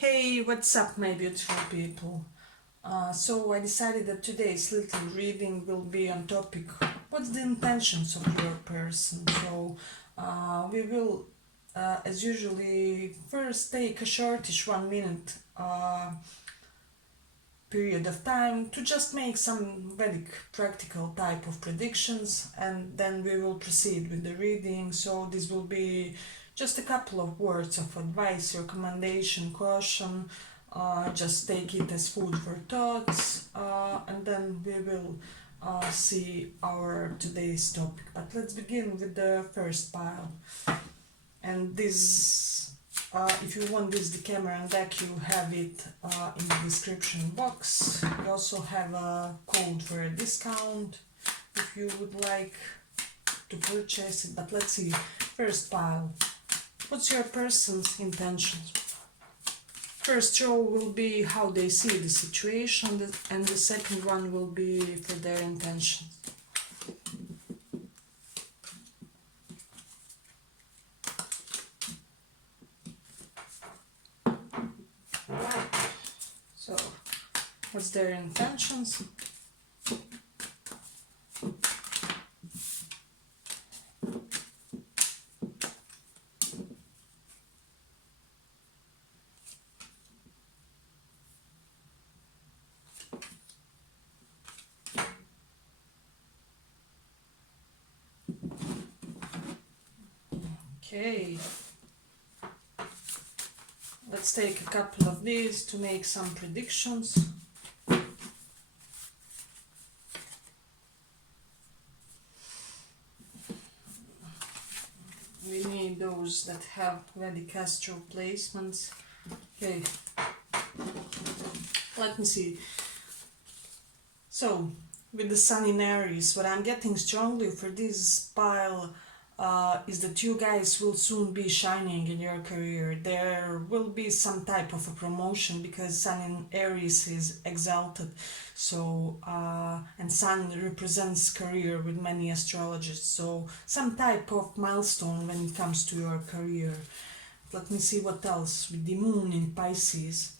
Hey, what's up, my beautiful people? So I decided that today's little reading will be on topic what's the intentions of your person. We will, as usually, first take a shortish 1 minute period of time to just make some very practical type of predictions, and then we will proceed with the reading. So this will be just a couple of words of advice, recommendation, caution. Just take it as food for thoughts, and then we will see our today's topic. But let's begin with the first pile. And this, if you want this the camera and deck, you have it in the description box. We also have a code for a discount if you would like to purchase it. But let's see. First pile. What's your person's intentions? First row will be how they see the situation, and the second one will be for their intentions. So, what's their intentions? Okay, let's take a couple of these to make some predictions. We need those that have Vedic astral placements. Okay, let me see. So, with the Sun in Aries, what I'm getting strongly for this pile is that you guys will soon be shining in your career. There will be some type of a promotion because Sun in Aries is exalted. So, and Sun represents career with many astrologists. So, some type of milestone when it comes to your career. Let me see what else with the Moon in Pisces.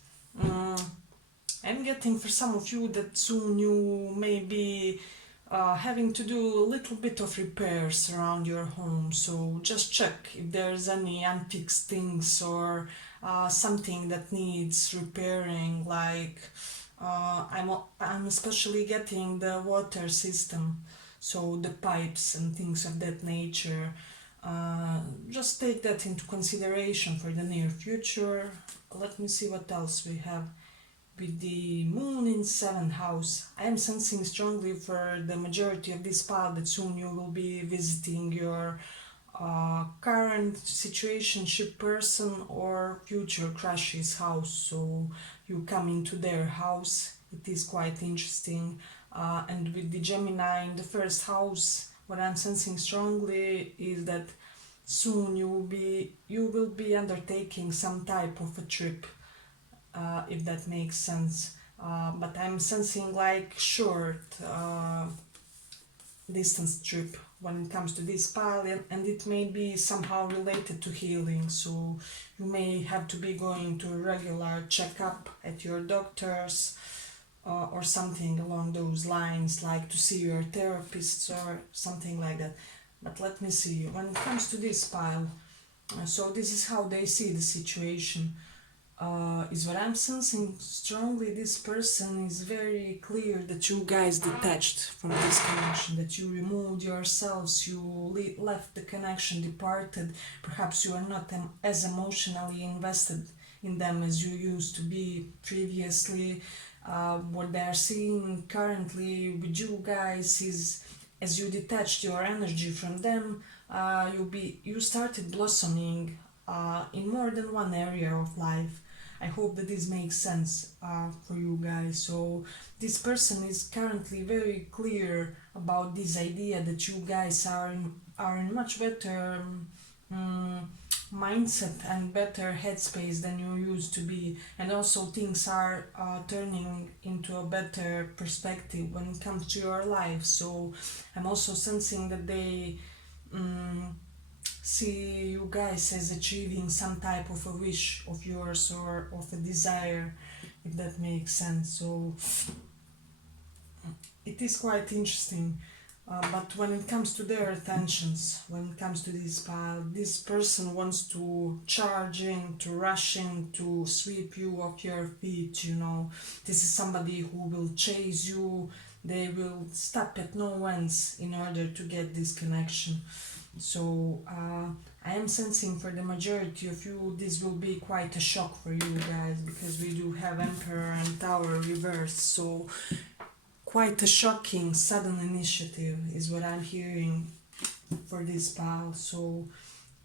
I'm getting for some of you that soon you may be having to do a little bit of repairs around your home. So just check if there's any unfixed things or something that needs repairing. Like I'm especially getting the water system, so the pipes and things of that nature. Just take that into consideration for the near future. Let me see what else we have. With the Moon in 7th house, I am sensing strongly for the majority of this pile that soon you will be visiting your current situationship person or future crush's house. So you come into their house. It is quite interesting. And with the Gemini in the 1st house, what I'm sensing strongly is that soon you will be undertaking some type of a trip. If that makes sense. But I'm sensing like short distance trip when it comes to this pile, and it may be somehow related to healing. So you may have to be going to a regular checkup at your doctor's or something along those lines, like to see your therapist or something like that. But let me see. When it comes to this pile, so this is how they see the situation. Is what I'm sensing strongly. This person is very clear that you guys detached from this connection, that you removed yourselves, you left the connection, departed. Perhaps you are not as emotionally invested in them as you used to be previously. What they are seeing currently with you guys is, as you detached your energy from them, you started blossoming in more than one area of life. I hope that this makes sense for you guys. So this person is currently very clear about this idea that you guys are in much better mindset and better headspace than you used to be, and also things are turning into a better perspective when it comes to your life. So I'm also sensing that they see you guys as achieving some type of a wish of yours or of a desire, if that makes sense. So it is quite interesting. But when it comes to their attentions, when it comes to this pile, this person wants to charge in, to rush in, to sweep you off your feet, you know. This is somebody who will chase you, they will stop at no ends in order to get this connection. So I am sensing for the majority of you this will be quite a shock for you guys, because we do have Emperor and Tower reversed. So quite a shocking sudden initiative is what I'm hearing for this pile. So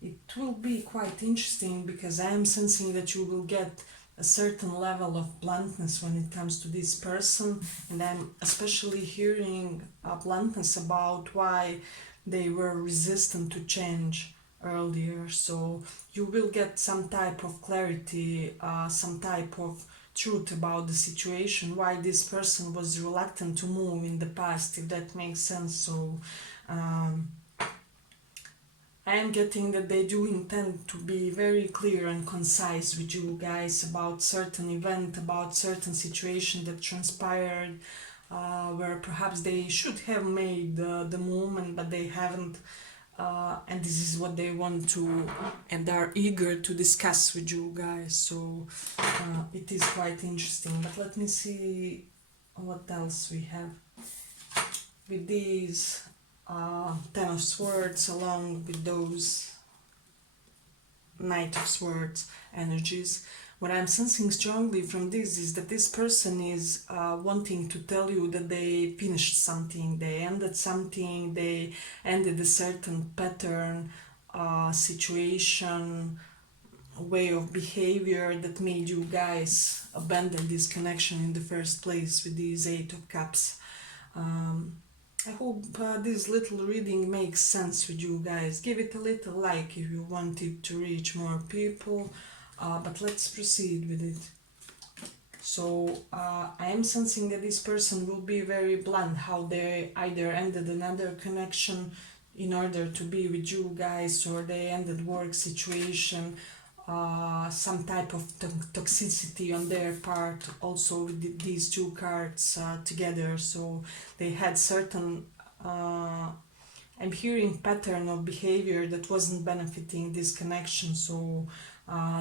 it will be quite interesting, because I am sensing that you will get a certain level of bluntness when it comes to this person, and I'm especially hearing a bluntness about why they were resistant to change earlier. So you will get some type of clarity, some type of truth about the situation, why this person was reluctant to move in the past, if that makes sense. So I am getting that they do intend to be very clear and concise with you guys about certain event, about certain situation that transpired, where perhaps they should have made the movement, but they haven't. And this is what they want to and are eager to discuss with you guys. So it is quite interesting. But let me see what else we have with these Ten of Swords, along with those Knight of Swords energies. What I'm sensing strongly from this is that this person is wanting to tell you that they finished something, they ended something, they ended a certain pattern, situation, way of behavior that made you guys abandon this connection in the first place with these Eight of Cups. I hope this little reading makes sense with you guys. Give it a little like if you want it to reach more people, but let's proceed with it. So I am sensing that this person will be very blunt how they either ended another connection in order to be with you guys, or they ended work situation, some type of toxicity on their part, also with these two cards together. So they had certain I'm hearing pattern of behavior that wasn't benefiting this connection. So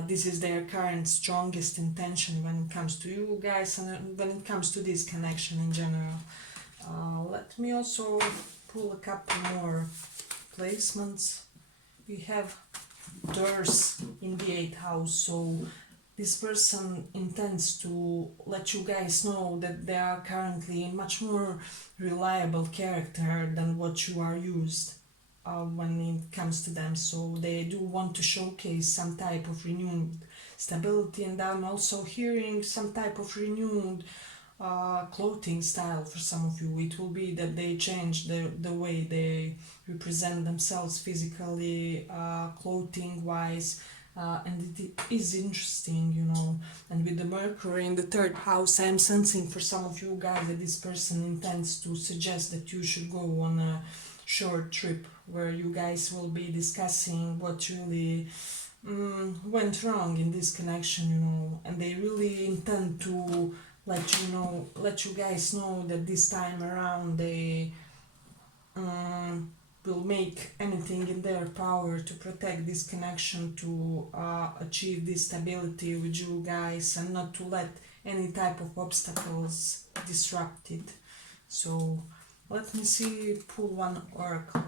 this is their current strongest intention when it comes to you guys, and when it comes to this connection in general. Let me also pull a couple more placements. We have doors in the 8th house, so this person intends to let you guys know that they are currently a much more reliable character than what you are used when it comes to them. So they do want to showcase some type of renewed stability, and I'm also hearing some type of renewed clothing style for some of you. It will be that they change the way they represent themselves physically, clothing wise, and it is interesting, you know. And with the Mercury in the 3rd house, I am sensing for some of you guys that this person intends to suggest that you should go on a short trip where you guys will be discussing what really went wrong in this connection, you know, and they really intend to let you guys know that this time around they will make anything in their power to protect this connection, to achieve this stability with you guys, and not to let any type of obstacles disrupt it. So let me see, pull one oracle.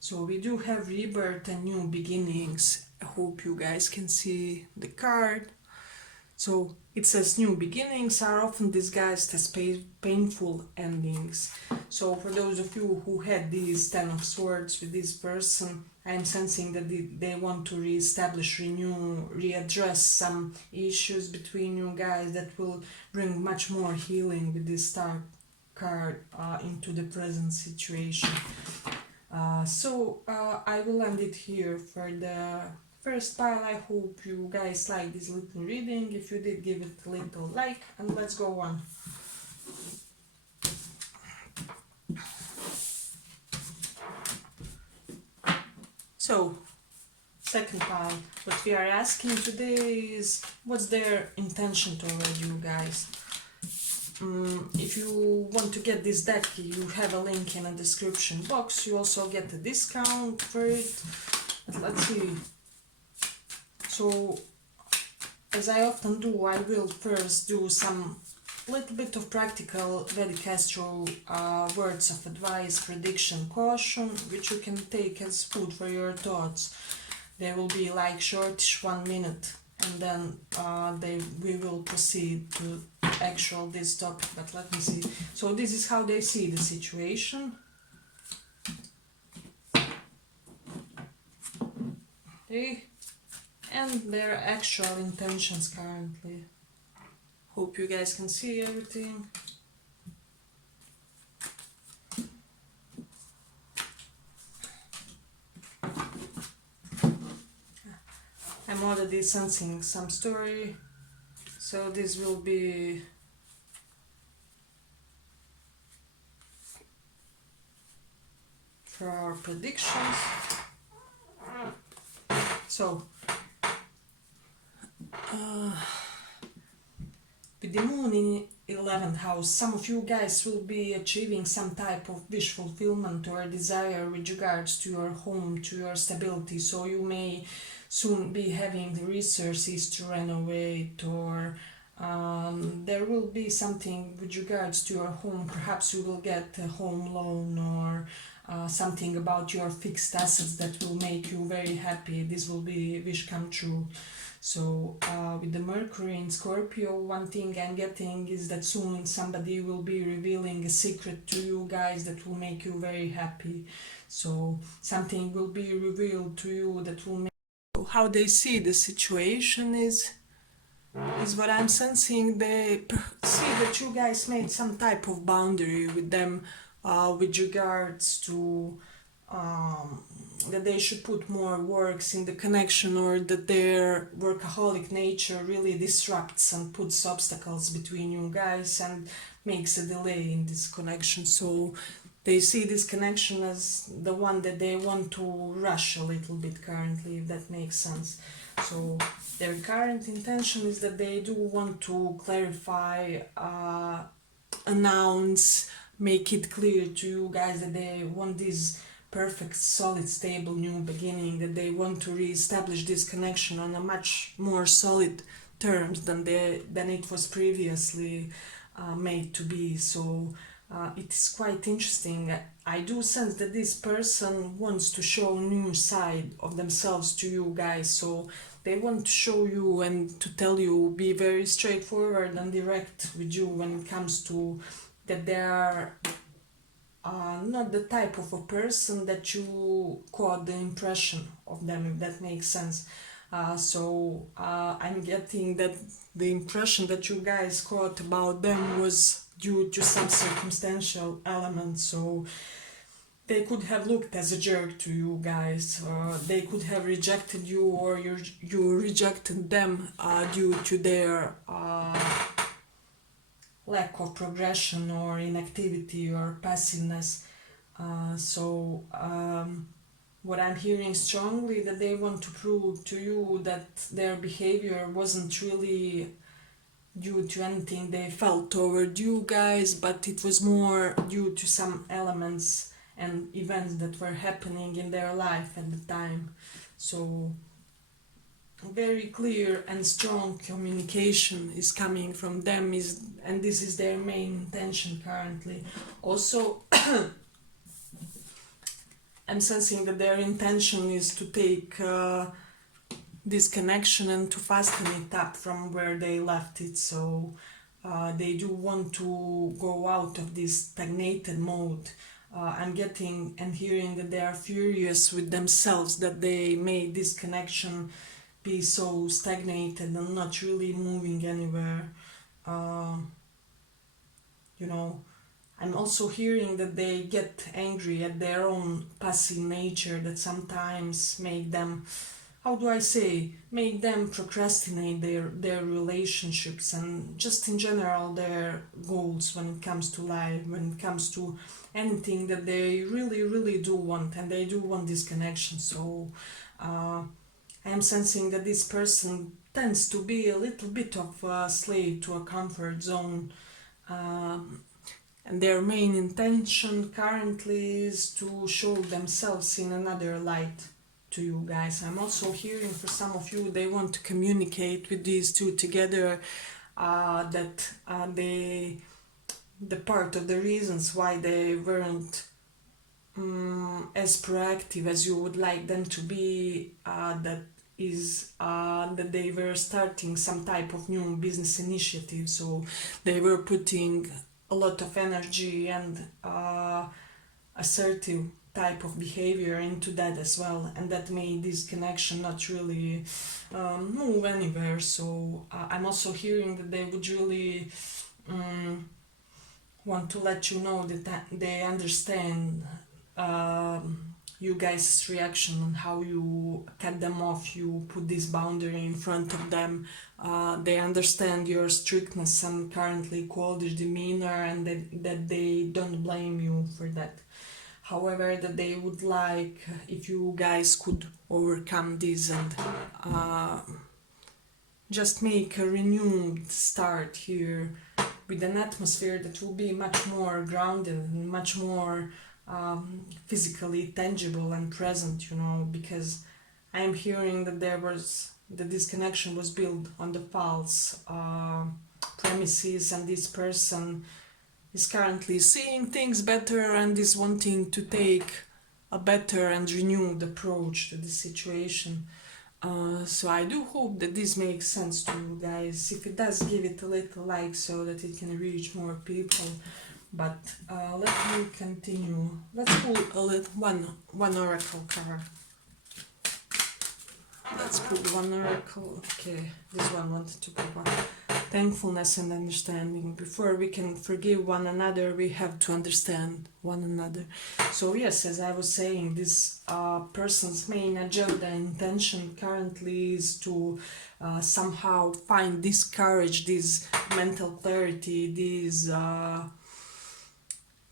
So we do have rebirth and new beginnings. I hope you guys can see the card. So it says new beginnings are often disguised as painful endings. So for those of you who had these Ten of Swords with this person, I'm sensing that they want to reestablish, renew, readdress some issues between you guys that will bring much more healing with this Star card into the present situation. So I will end it here for the first pile. I hope you guys like this little reading. If you did, give it a little like, and let's go on. So second pile. What we are asking today is what's their intention toward you guys. If you want to get this deck, you have a link in the description box. You also get a discount for it. But let's see. So, as I often do, I will first do some little bit of practical Regretless words of advice, prediction, caution, which you can take as food for your thoughts. They will be like shortish 1 minute, and then we will proceed to actual this topic. But let me see. So this is how they see the situation. Okay, and their actual intentions currently. Hope you guys can see everything. I'm already sensing some story, so this will be for our predictions. So, with the moon in 11th house, some of you guys will be achieving some type of wish fulfillment or desire with regards to your home, to your stability. So you may soon be having the resources to renovate, or there will be something with regards to your home. Perhaps you will get a home loan, or something about your fixed assets that will make you very happy. This will be wish come true. So with the Mercury in Scorpio, one thing I'm getting is that soon somebody will be revealing a secret to you guys that will make you very happy. So something will be revealed to you that will make how they see the situation is what I'm sensing. They see that you guys made some type of boundary with them with regards to that they should put more works in the connection, or that their workaholic nature really disrupts and puts obstacles between you guys and makes a delay in this connection. So they see this connection as the one that they want to rush a little bit currently, if that makes sense. So their current intention is that they do want to clarify, announce, make it clear to you guys that they want this perfect, solid, stable new beginning, that they want to re-establish this connection on a much more solid terms than it was previously made to be. So it is quite interesting. I do sense that this person wants to show a new side of themselves to you guys. So they want to show you and to tell you, be very straightforward and direct with you when it comes to that they are not the type of a person that you caught the impression of them, if that makes sense. So I'm getting that the impression that you guys caught about them was due to some circumstantial element. So they could have looked as a jerk to you guys, they could have rejected you, or you rejected them due to their lack of progression or inactivity or passiveness. So what I'm hearing strongly, that they want to prove to you that their behavior wasn't really due to anything they felt toward you guys, but it was more due to some elements and events that were happening in their life at the time. So very clear and strong communication is coming from them, and this is their main intention currently. Also I'm sensing that their intention is to take this connection and to fasten it up from where they left it. So they do want to go out of this stagnated mode. I'm getting and hearing that they are furious with themselves that they made this connection be so stagnated and not really moving anywhere. I'm also hearing that they get angry at their own passive nature that sometimes make them, make them procrastinate their relationships and just in general their goals when it comes to life, when it comes to anything that they really, really do want, and they do want this connection. So I'm sensing that this person tends to be a little bit of a slave to a comfort zone. Um, and their main intention currently is to show themselves in another light to you guys. I'm also hearing for some of you they want to communicate with these two together, that the part of the reasons why they weren't as proactive as you would like them to be, that is that they were starting some type of new business initiative, so they were putting a lot of energy and assertive type of behavior into that as well, and that made this connection not really move anywhere. So I'm also hearing that they would really want to let you know that they understand you guys' reaction and how you cut them off, you put this boundary in front of them. They understand your strictness and currently cold demeanor, and that they don't blame you for that. However, that they would like if you guys could overcome this and just make a renewed start here with an atmosphere that will be much more grounded and much more physically tangible and present, because I am hearing that this connection was built on the false premises, and this person is currently seeing things better and is wanting to take a better and renewed approach to the situation. So I do hope that this makes sense to you guys. If it does, give it a little like so that it can reach more people. But let me continue. Let's pull one oracle card. Let's pull one oracle. Okay, this one wanted to pull one. Thankfulness and understanding. Before we can forgive one another, we have to understand one another. So yes, as I was saying, this person's main agenda and intention currently is to somehow find this courage, this mental clarity, these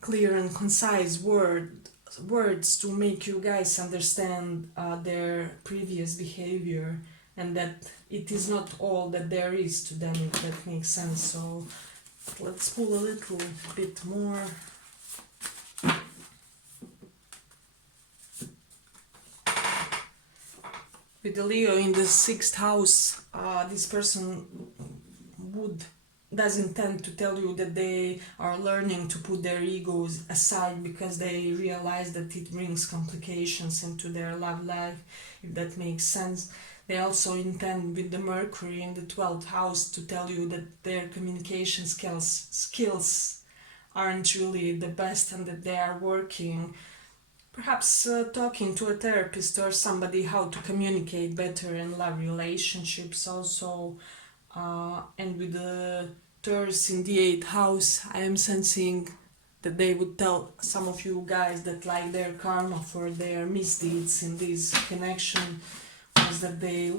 clear and concise words to make you guys understand their previous behavior, and that it is not all that there is to them, if that makes sense. So let's pull a little bit more. With the Leo in the 6th house, this person does intend to tell you that they are learning to put their egos aside because they realize that it brings complications into their love life, if that makes sense. They also intend with the Mercury in the 12th house to tell you that their communication skills aren't really the best, and that they are working, perhaps talking to a therapist or somebody, how to communicate better in love relationships also. And with the Taurus in the 8th house, I am sensing that they would tell some of you guys that like their karma for their misdeeds in this connection was that they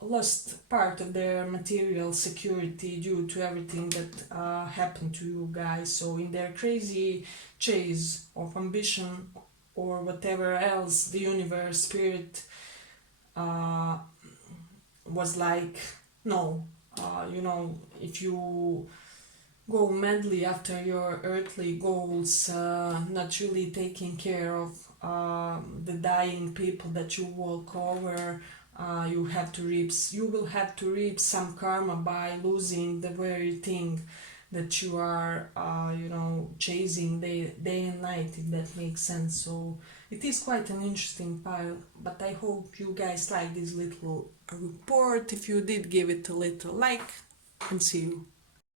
lost part of their material security due to everything that happened to you guys. So in their crazy chase of ambition or whatever else, the universe, spirit was like, no, if you go madly after your earthly goals, not really taking care of the dying people that you walk over, you will have to reap some karma by losing the very thing that you are chasing day and night, if that makes sense. So it is quite an interesting pile, but I hope you guys like this little report. If you did, give it a little like, and see you